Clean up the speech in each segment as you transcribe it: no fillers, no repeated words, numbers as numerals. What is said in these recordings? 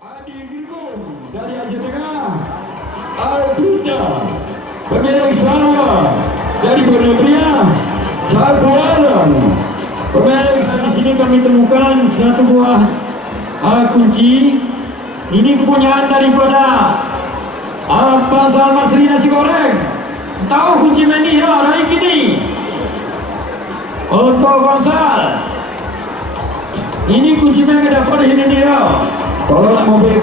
Adi Girgung dari Aceh Tengah, Alpita pemilik Sarwa dari Bonabria, Sabu Alam pemilik. Di sini kami temukan satu buah kunci. Ini kepunyaan daripada Pasar Masri Nasi Goreng. Tahu kunci mania hari kini untuk Bangsal. Ini kunci mania dapat di sini dia. Tolong mobil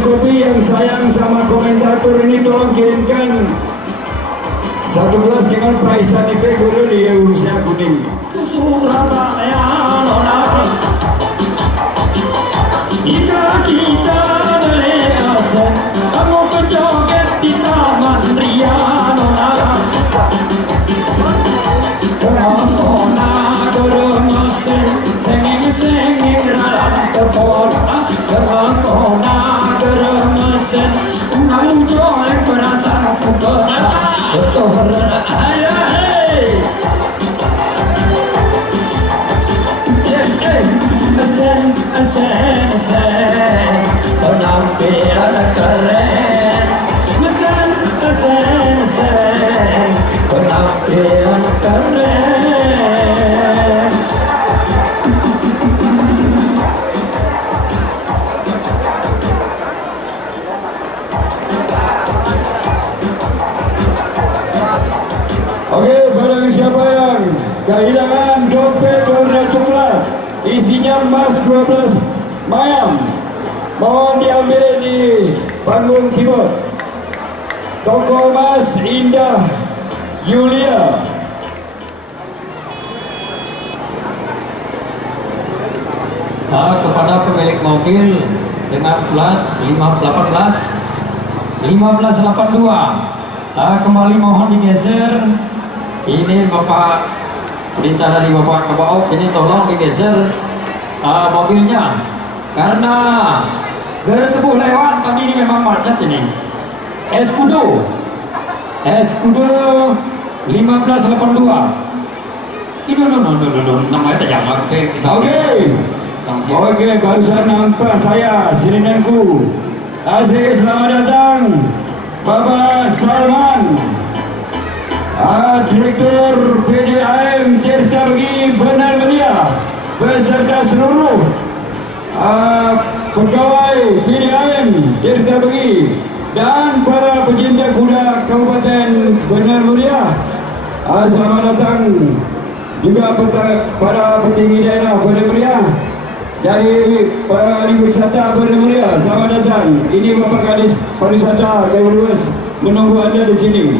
kopi yang sayang sama komentator ini tolong kirimkan satu gelas dengan Faisal IP guru di Rusia kuning. Surabaya nona kita dari Aceh, kamu kejoget di Taman Ria nona. Kona dorong mesin, sengeng ralan terpona. Kona dorong mesin, mau jolek perasaan kota. Betul ayah. Sen, penampilan keren. Sen, penampilan keren. Oke, barang siapa yang kehilangan dompet warna coklat isinya emas 12 mayam, mohon diambil di panggung keyboard. Toko emas Indah Yulia. Kepada pemilik mobil dengan plat 1582, kembali mohon digeser. Ini Bapak, perintah dari Bapak Kebauk, ini tolong digeser mobilnya karena bertebuh lewat kami ini memang macet ini. Escudo 1582. Ini namanya terjangkau. Oke, barusan nampak saya sirinanku. Asik, selamat datang Bapak Salman, Direktur PDAM Tirta Begi Benar Media beserta seluruh pegawai PDAM Tirta Begi dan para pecinta kuda Kabupaten Benar Media. Selamat datang juga para petinggi daerah Benar Media dari para ahli wisata Benar Media. Selamat datang. Ini Bapak Kadis Pariwisata Kewulus menunggu Anda di sini.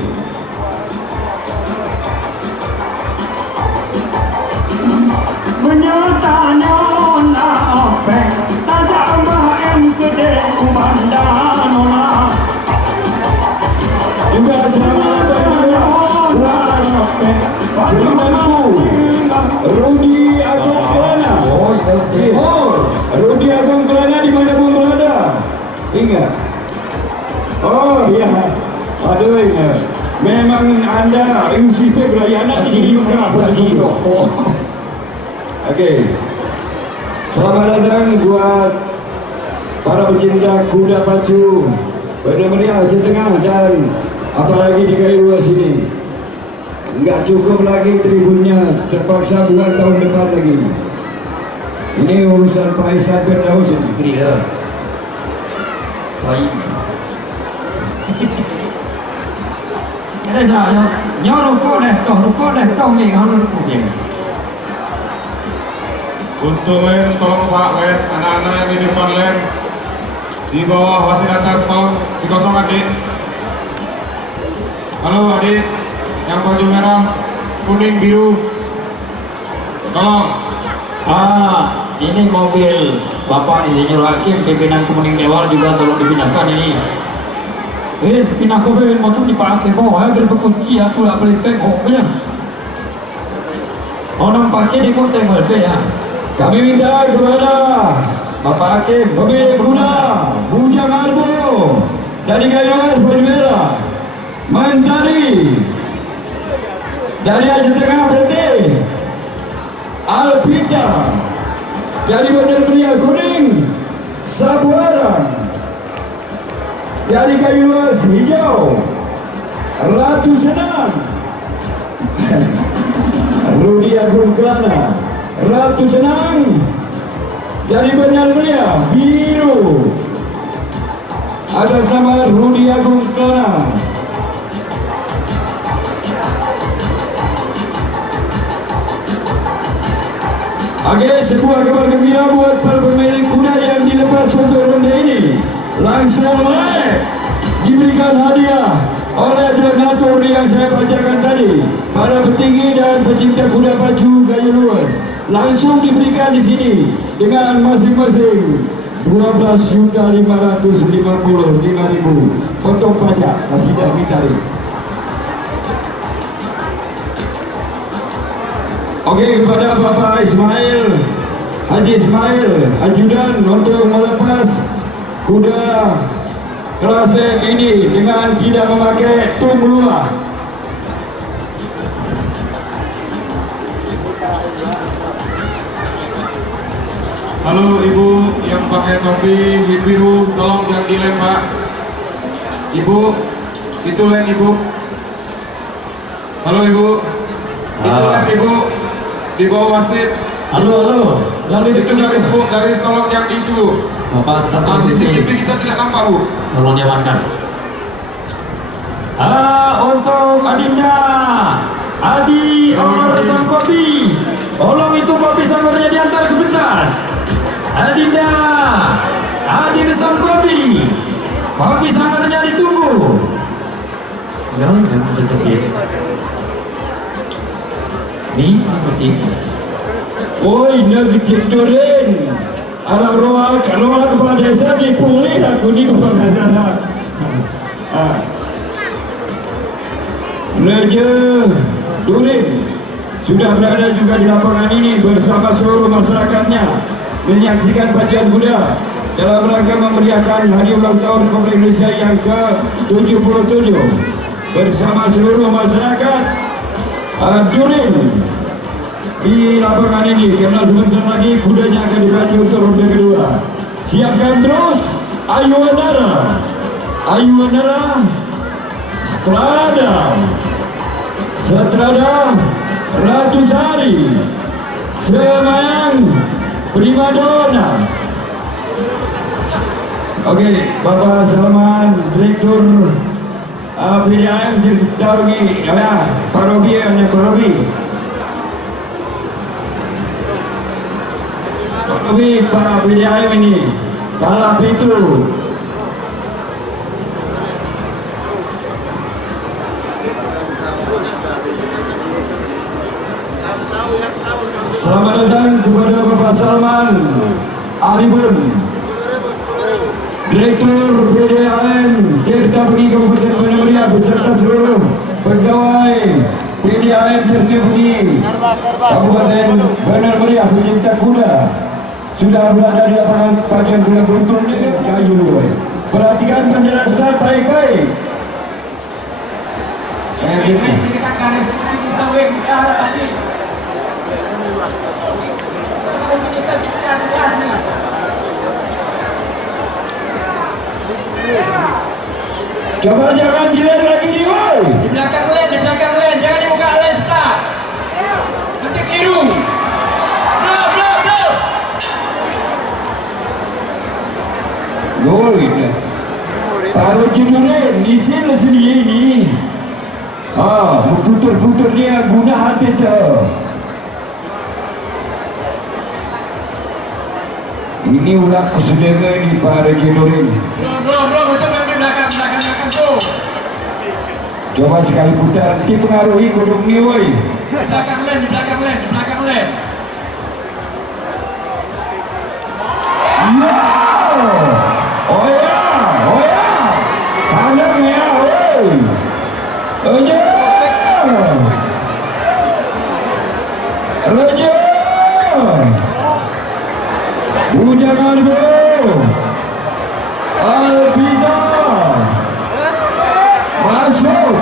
Menyatanya nona opek, tajak mahem gede kumandang nona. Juga selamat datang Temanku Rudi Agung Kelana. Rudi Agung Kelana dimanapun berada. Ingat. Oh iya. Aduh ingat. Memang Anda inklusif layanan di Oke. Selamat datang buat para pecinta kuda pacu Benar Media Aceh Tengah dan apalagi di Kayu sini. Enggak cukup lagi tribunnya, terpaksa buat tahun depan lagi. Ini urusan Pak Isaac Firdaus ini. Iya. Baik. Ada nyorok toh ni harus punya. Untuk len, tolong Pak len, anak-anak yang di depan len di bawah wasit atas tolong dikosongkan adik. Halo adik, yang baju merah, kuning, biru, tolong. Ini mobil Bapak Insinyur Hakim pimpinan Kemuning Dewan juga tolong dipindahkan ini. Pindah ke motor dipakai bawah agar berkunci atau lah boleh pekok ya. Orang pakai di kota ya. Kami minta kepada Bapak Hakim, mobil kuda Bujang Arbo dari Kayu Merah Mentari dari Aceh Tengah berhenti. Alpita dari Benar Media kuning Sabuarang. Dari kayu luas hijau, Ratu Senang. Rudi Agung Kelana, Ratu Senang. Dari Benar Mulia biru, atas nama Rudi Agung Kelana. Oke, sebuah kabar gembira buat para pemilik kuda yang dilepas untuk ronde ini. Langsung naik, diberikan hadiah oleh donatur yang saya bacakan tadi. Para petinggi dan pecinta kuda pacu kayu luas langsung diberikan di sini dengan masing-masing 12.555.000 potong pajak kasidah Mitari. Oke, kepada Bapak Ismail, Haji Ismail, ajudan untuk melepas kuda kelas ini dengan tidak memakai tung luar. Halo ibu yang pakai topi biru, tolong jangan dilem pak. Ibu, itu lem ibu. Halo ibu, itu lem ibu. Di bawah wasit. Halo, Itu garis bu, garis tolong yang diisi bu. Bapak satu CCTV kita tidak nampak bu. tolong diamankan. Untuk Adinda, Adi Omar sang kopi. Tolong itu kopi sanggarnya diantar ke pentas. Adinda, Adi sang kopi. Kopi sanggarnya ditunggu. Jangan sesekit. Ni seperti Oi, negeri Cikdoren. Alam roa kepala desa dipulih aku ni kepala desa. Raja Durin sudah berada juga di lapangan ini bersama seluruh masyarakatnya menyaksikan pacuan kuda dalam rangka memeriahkan Hari Ulang Tahun Republik Indonesia yang ke-77 bersama seluruh masyarakat Durin di lapangan ini, karena sebentar lagi kudanya akan dipacu untuk ronde kedua. Siapkan terus Ayu Andara Strada Ratu Sari Semayang Primadona. Oke, Bapak Salman, Direktur PDAM didampingi Pak Robi. Tapi Pak PDAM ini kalah itu. Selamat datang kepada Bapak Salman Arifun, Direktur PDAM Tirta Bengi Kabupaten Benar Meriah beserta seluruh pegawai PDAM Tirta Bengi Kabupaten Benar Meriah pecinta kuda sudah berada di lapangan pacuan kuda beruntung dengan kayu luas. Perhatikan bendera start baik-baik. Coba jangan dilihat lagi nih, woi. Di belakang len, jangan dibuka len start. Nanti keliru. Blow. Gol gitu. Kalau Cikdoren isil sendiri ini. Putar dia guna hati tu. Ini ulah kesudahan di para Cikdoren. Blow, betul nanti belakang tu. Coba sekali putar, nanti pengaruhi kodok ni, woi. Di belakang len. Ya. Oh ya. Pandang ya, woi. Raja. Jangan bro. Alvida masuk.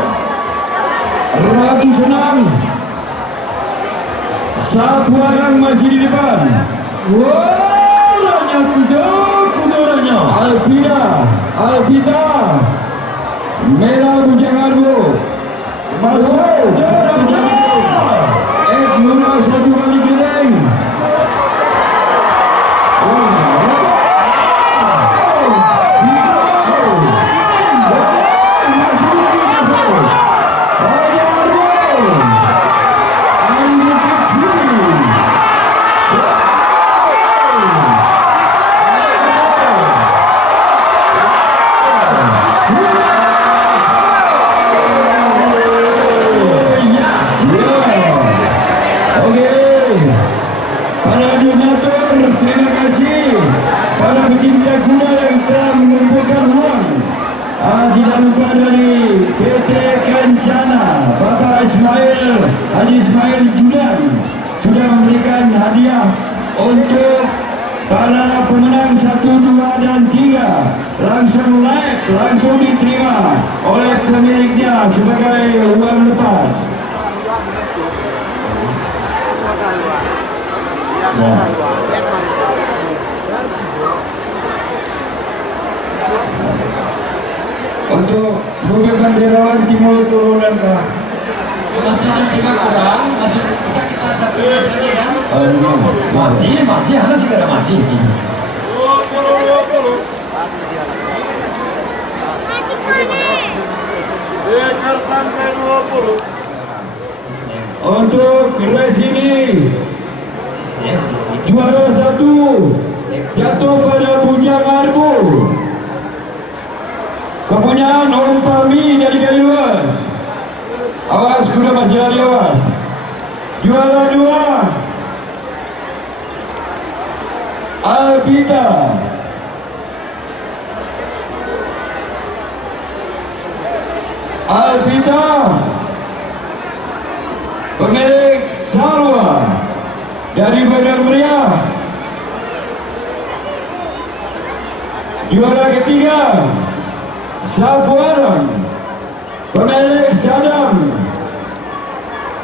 Ratu Senang. Sapuarang masih di depan. Raja kuda Alpita Merah Bujang Arbo masuk Nura satu kali keliling. Tidak lupa dari PT Kencana Bapak Haji Ismail Judan sudah memberikan hadiah untuk para pemenang 1, 2 dan 3 langsung diterima oleh pemiliknya sebagai uang lepas. Untuk bukan benderawan Timur turunan kah? Masih ada 3 kurang, masih bisa kita satu lagi ya. masih harus segera masih. Untuk race ini juara 1 jatuh pada Bujang Arbo. Kepunyaan Om Pami dari Kayu Luas. Awas, kuda masih lari, awas. Juara 2 Alpita pemilik Sarwa dari Bandar Meriah. Juara ketiga Sapuaran pemilik Sadam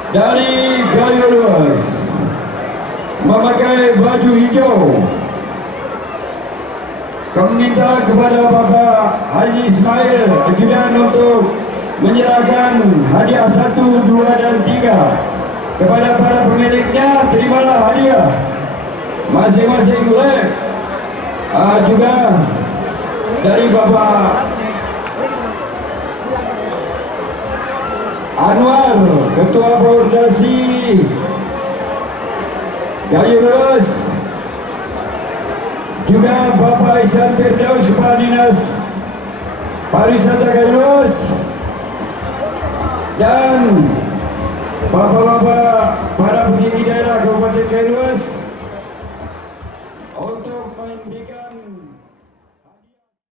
dari Kayu Luas memakai baju hijau. Kami minta kepada Bapak Haji Ismail Judan untuk menyerahkan hadiah 1, 2 dan 3 kepada para pemiliknya. Terimalah hadiah masing-masing lap. Juga dari Bapak Anwar, Ketua Koordinasi Kayu Luas, juga Bapak Ihsan Firdaus, Kepala Dinas Pariwisata Kayu Luas, dan Bapak-bapak para petinggi